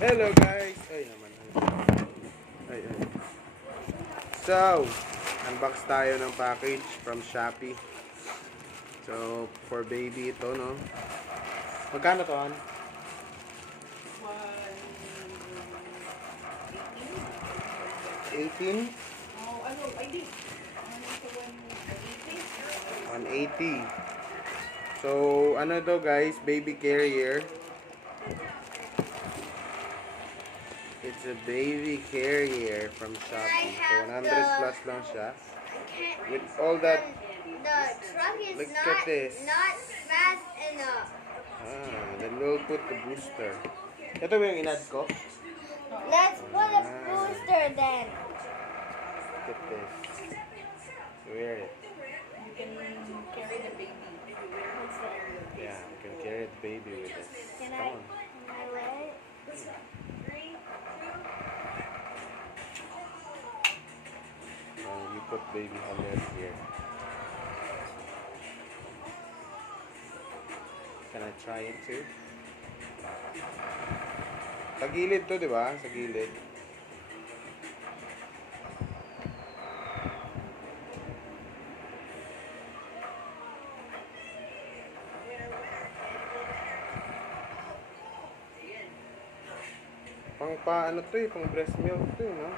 Hello guys! Ay naman. Ay. So, unbox tayo ng package from Shopee. So, for baby ito, no? Magkano to, Han? 18? Oh, ano, I did. 180. So, ano to guys? Baby carrier. It's a baby carrier from Shopee. So, 100 plus lang siya. With all that, The truck is look not at this. not fast enough. Then we'll put the booster. Ito ba yung inad ko? Let's put a booster then. Look at this. Wear it. You can carry the baby. Yeah, we can carry the baby with us. Can Come on. I wear it? You put baby Haller here. Can I try it too? Sa gilid to, di ba? Sa gilid. Pang ano to eh, pang breast milk to eh, no?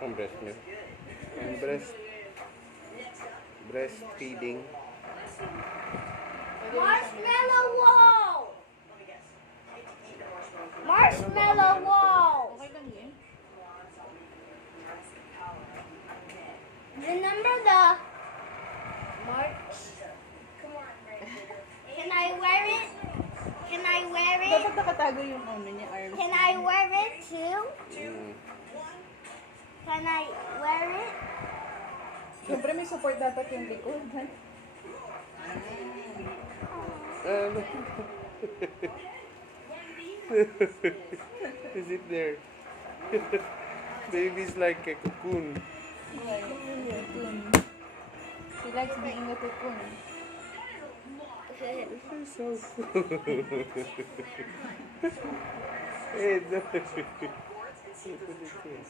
Pang breast milk. Pang breastfeeding. Marshmallow wall. Marshmallow wall. Okay lang yun. Remember the March? Can I wear it? Can I wear it? Dapat nakatago yung ano niya, arms. Can I wear it too? Mm. Can I wear it? Siyempre may support dapat yung likod. Ano? Is it there? Baby's like a cocoon. She likes being a cocoon. This is so cool. Hey, look. Put it here.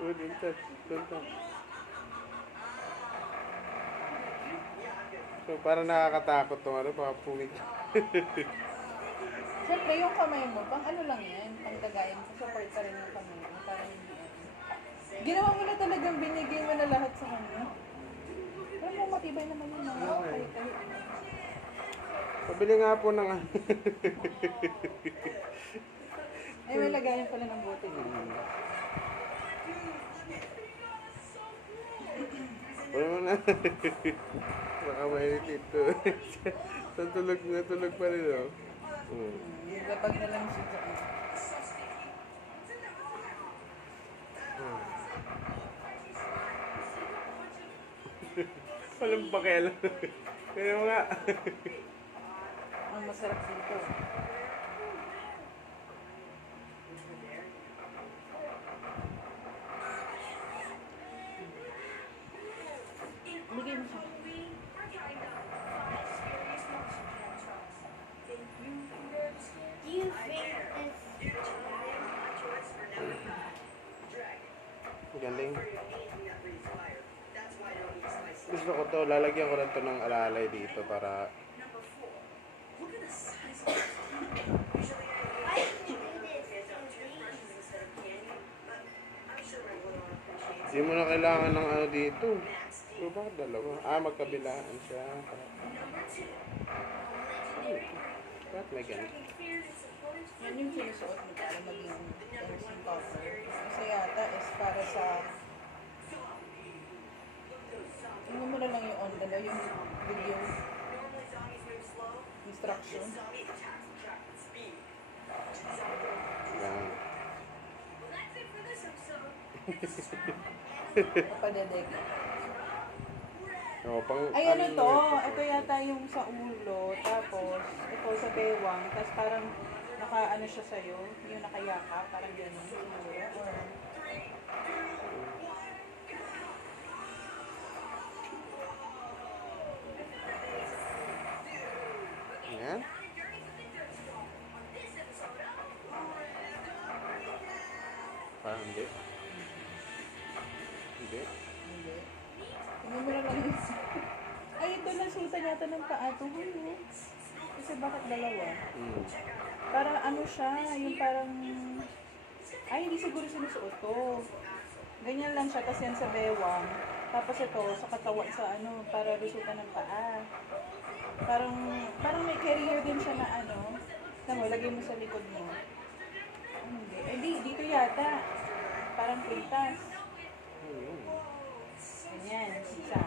Oh, don't touch. Don't touch. So, parang nakakatakot tong ano, baka pumik. Siyempre yung kamay mo, pang ano lang yan, pang dagayan mo, support pa rin yung kamay mo. Para hindi ginawa mo na talagang binigay mo na lahat sa kanya. Pero mo matibay naman yun mga kahit. Pabili nga po ng ano. Ay, may lagayan pala ng bote. Wala mo na. Baka mainit ito. Natulog pa rin, oh. Lapag na lang siya dyan. Walang pakialam. Kaya nga. Ang masarap dito. Bigay mo siya. Do you think this? Galing. Gusto ko to, lalagyan ko lang to ng alalay dito para hindi mo na kailangan ng ano dito. So, bakit dalawa? Magkabilaan siya. Bakit may ganito? Yan yung sinusuot mo para maging nursing cover. Kasi yata is para sa... Tingnan mo na lang yung yung video instruction. Yan. Papadedek. Pang, Ay, ano to? Ito yata yung sa ulo. Tapos, ito sa bewang. Tapos parang naka-ano siya sa'yo. Yung nakayaka. Parang gano'n. Siguro. Or... yan? Parang hindi. Hindi. Hindi. Tingnan mo na lang yung... Ay, ito nasutan yata ng paa. Tuhoy, no? Kasi bakit dalawa? Mm. Para ano siya, yung parang... Ay, hindi siguro sinusuot to. Ganyan lang siya, tapos yan sa bewang. Tapos ito, sa katawan, sa ano, para lusutan ng paa. Parang may carrier din siya na ano. Tama, lagay mo sa likod mo. Hindi. Eh, dito yata. Parang kwintas. Mm. Ganyan, isa.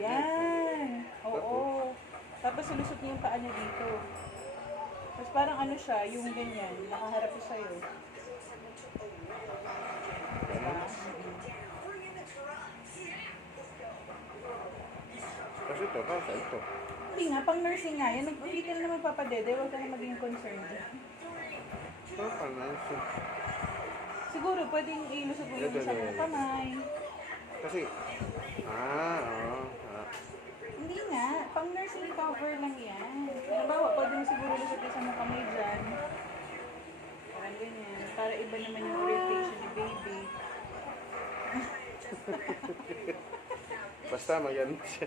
Yan. Oo. Tapos sulusot niya yung paa niya dito. Tapos parang ano siya, yung ganyan, nakaharap siya sa'yo. Diba? Kasi ito, kasi ito. Hindi nga, pang nursing nga yan. Hindi ka na naman papadede, huwag ka na maging concerned. Ito, panansin. Siguro, pwedeng ilusot mo yung isa mong kamay. Kasi, oo. Hindi nga, pang nursing cover lang yan. Halimbawa, pwede mo siguro lusot isa mong kamay dyan. Parang ganyan. Para iba naman yung orientation ni baby. Basta maganda siya.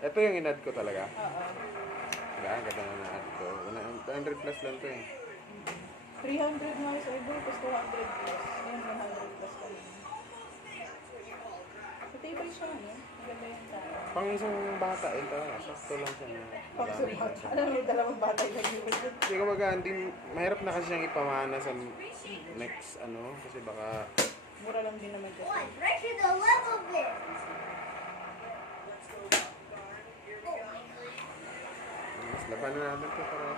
Ito yung inad ko talaga. Oo. Diba? Ganda na na-add ko. 100 plus lang to eh. 300 nga sa iba, tapos 200 plus. Ayun, 100 plus pa rin. Sa table siya, no? Maganda yung tao. Pang isang bata, ito. Sakto lang siya. Pag sa bata. Alam mo, dalawang bata yung nag-iwag. Hindi ko hindi, mahirap na kasi siyang ipamana sa next ano. Kasi baka, Mura lang din naman kasi. Boy, stretch it a little bit. mas laban na natin ito para.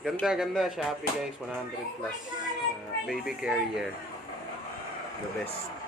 Ganda, ganda. Shopee guys, 100 plus. Baby carrier. The best.